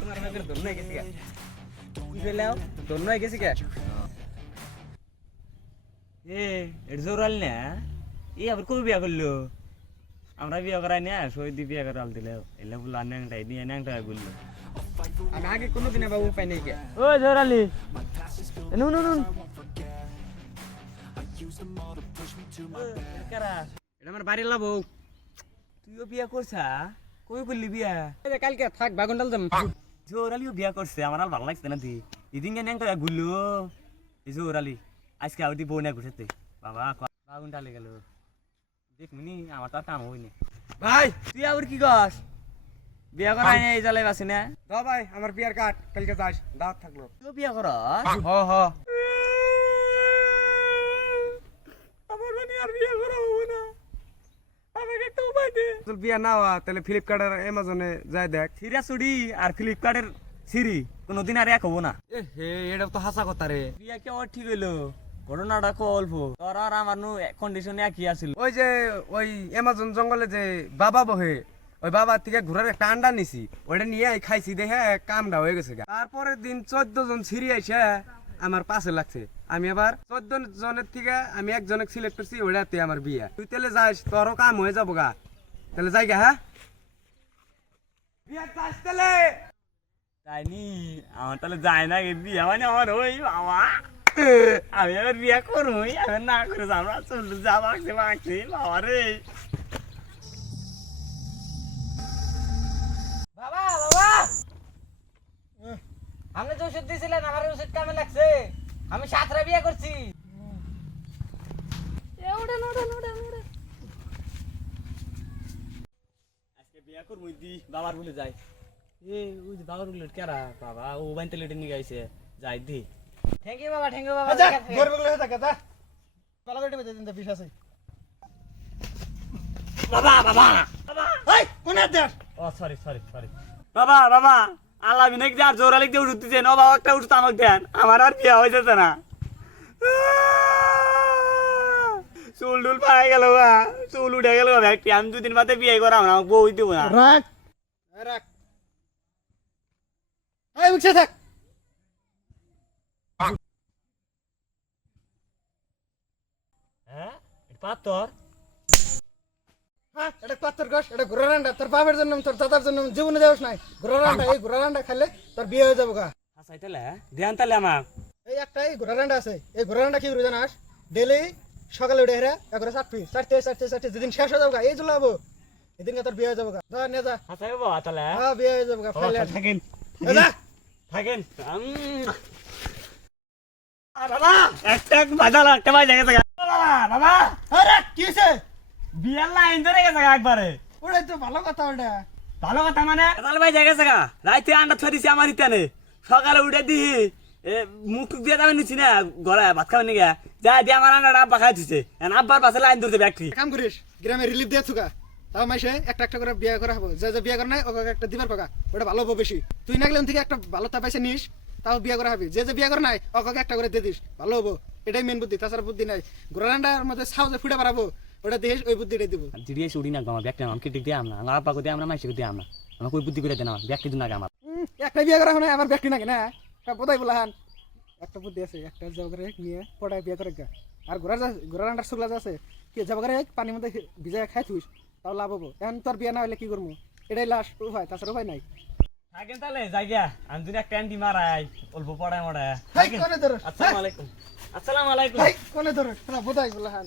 তোমার ভাগে দোনো গেছি কে কি কইলাও দোনো গেছি কে এর জোরাল না আবার কবে বিয়া করলো আমরা বিয়া করাই না সৌদি বিয়া করাল দিলে এলে বললো ন্যাংটাই নিয়ে ন্যাংটা বললো আমি আগে কোনোদিন বাবু উপায় নেই কে ও জোরালি নুন নুন কারা এটা আমার বাড়ির লাভ তুইও বিয়া করছা কই করলি বিয়া কালকে থাক বাগুন্ডাল যাম জোরালিও বিয়া করছে আমার আর ভালো লাগছে না তুই এদিন ন্যাংটা গুললো এই জোরালি আজকে আউদি বউ না ঘুরতে বাবা বাগুন্ডালে গেল দেখমিনি আমার তো আর কাম হইনি ভাই তুই আবার কি কস বিয়া করাই নাই জ্বালাই বাসি না দাও ভাই আমার বিয়ার কাট কালকে যাস দাওয়াত থাকলো তুই বিয়া কর হ হ আমার মানে আর বিয়া করা হবে না আমাকে একটা উপায় দে তোর বিয়া না হওয়া তাহলে ফ্লিপকার্ট আর অ্যামাজনে যাই দেখ সিরা চুড়ি আর ফ্লিপকার্টের সিরি কোনোদিন আর এক হবো না এ হে এটা তো হাসা কথা রে বিয়া কে ওর ঠিক হইলো ঘটনাটা অল্প তোর আর আমার কন্ডিশনে একই আছিল ওই যে ওই অ্যামাজন জঙ্গলে যে বাবা বহে ওই বাবার থেকে ঘোরার একটা আন্ডা নিছি ওইটা নিয়ে খাইছি দেখে কামটা হয়ে গেছে তারপরের দিন 14 জন সিরি আইসা আমার পাশে লাগছে আমি আবার 14 জনের থেকে আমি একজনকে সিলেক্ট করছি ওইটাতে আমার বিয়া তুই তাহলে যাস তোরও কাম হয়ে যাবো গা তাহলে যাই গা হ্যাঁ বিয়া যাস তাহলে তাই নি আমার তাহলে যায় না বিয়া মানে আমার ওই বাবা আমি এবার বিয়া করবই আমি না করে আমরা চল যা বাঁকছে বাঁকছি বাবা রে বাবা বাবা আপনি যে ওষুধ দিয়েছিলেন আমার ওষুধ কামে লাগছে আমি 7টা বিয়ে করছি আজকে বিয়া করবই দি বাবার বলে যাই ওই যে বাবার বলে কেরা বাবা ও বাইতে লেটে নিয়ে গাইছে যাই দি থ্যাংক ইউ বাবা থ্যাংক ইউ বাবা আচ্ছা গরবে গলে থাকে যা পালা করে বেঁধে দিন বিশ আছে বাবা বাবা এই কোন দেখ ও সরি সরি সরি বাবা বাবা আল্লাহ বিনে কি আর জোরালি দিয়ে উঠতেছে না বাবা একটা উঠতে আমাকে দেন আমার আর বিয়া হয়ে যেতে না চুল টুল পায়ে গেল গা চুল উঠে গেল গা ব্যক্তি আমি 2 দিন বাদে বিয়ে করাম না আমাকে বউ দিব না রাখ রাখ এই উঠে থাক হ্যাঁ পাথর হ্যাঁ এটা পাত্তর গাছ এটা ঘোড়া রান্ডা তোর বাবার জন্য তোর দাদার জন্য জীবনে যাওয়াস নাই ঘোড়া রান্ডা এই ঘোড়া রান্ডা খাইলে তোর বিয়ে হয়ে যাবো গা হাসাই তাহলে ধ্যান তাহলে আমার এই একটাই ঘোড়া রান্ডা আছে এই ঘোড়া রান্ডা কি করে জানাস ডেলি সকালে উঠে হেরা একবার চারটে যেদিন শেষ হয়ে যাবো গা এই জুলাবো এদিনকে তোর বিয়ে হয়ে যাবো গা ধর নিয়ে যা হাসাই বাবা তাহলে হ্যাঁ বিয়ে হয়ে যাবো গা ফাইলে থাকেন যা থাকেন বাবা একটা বাজালা একটা বাজে গেছে বাবা বাবা আরে কি হইছে বিয়ার লাইন ধরে গেছে একবারে ওটাই তো ভালো কথা ওটা ভালো কথা মানে তাহলে ভাই জায়গা জায়গা রাইতে আন্ডা থয়ে দিছি আমার ইতানে সকালে উঠে দিই মুখ টুক দিয়ে যাবে নিচ্ছি না গলায় ভাত খাবেন নিগে যা দিয়ে আমার আন্ডাটা আব্বা খাই দিচ্ছে আব্বার পাশে লাইন ধরতে ব্যাগটি কাম করিস গ্রামে রিলিফ দিয়ে থুকা তাও মাইসে একটা একটা করে বিয়ে করা হবো যে বিয়ে করে নাই ওকে একটা দিবার পাকা ওটা ভালো হবো বেশি তুই না গেলে থেকে একটা ভালো তা পাইছে নিস তাও বিয়ে করা হবে যে বিয়ে করে নাই ওকে একটা করে দিয়ে দিস ভালো হবো এটাই মেন বুদ্ধি তাছাড়া বুদ্ধি নাই ঘোড়া রান্ডার মধ্যে ছাও যে ফুটে বাড়াবো ওটা দেশ ওই বুদ্ধিটাই দিব জিরিয়ে উড়ি না আমার ব্যাগটা আমাকে ঠিক দিয়ে আমরা আমার আব্বাকে দিয়ে আমরা মাইসিকে দিয়ে আমরা আমাকে ওই বুদ্ধি করে দেন আমার ব্যাগটি দিন আগে আমার একটা বিয়ে করা হয় আমার ব্যক্তি নাকি না বোধাই বলা হান একটা বুদ্ধি আছে একটা যাও করে নিয়ে পড়ায় বিয়ে করে গা আর ঘোড়া রান্ডার শুকলা আছে কি যাবো করে পানির মধ্যে ভিজায় খাই থুইস তাও লাভ হবো এখন তোর বিয়ে না হলে কি করবো এটাই লাস্ট উপায় তাছাড়া উপায় নাই থাকেন তাহলে জায়গা আমি যদি একটা ক্যান্ডি মারাই অল্প পড়ায় মড়ায় কোনে ধরো আসসালামু আলাইকুম আসসালামু আলাইকুম কোনে ধরো বোধাই বলা হান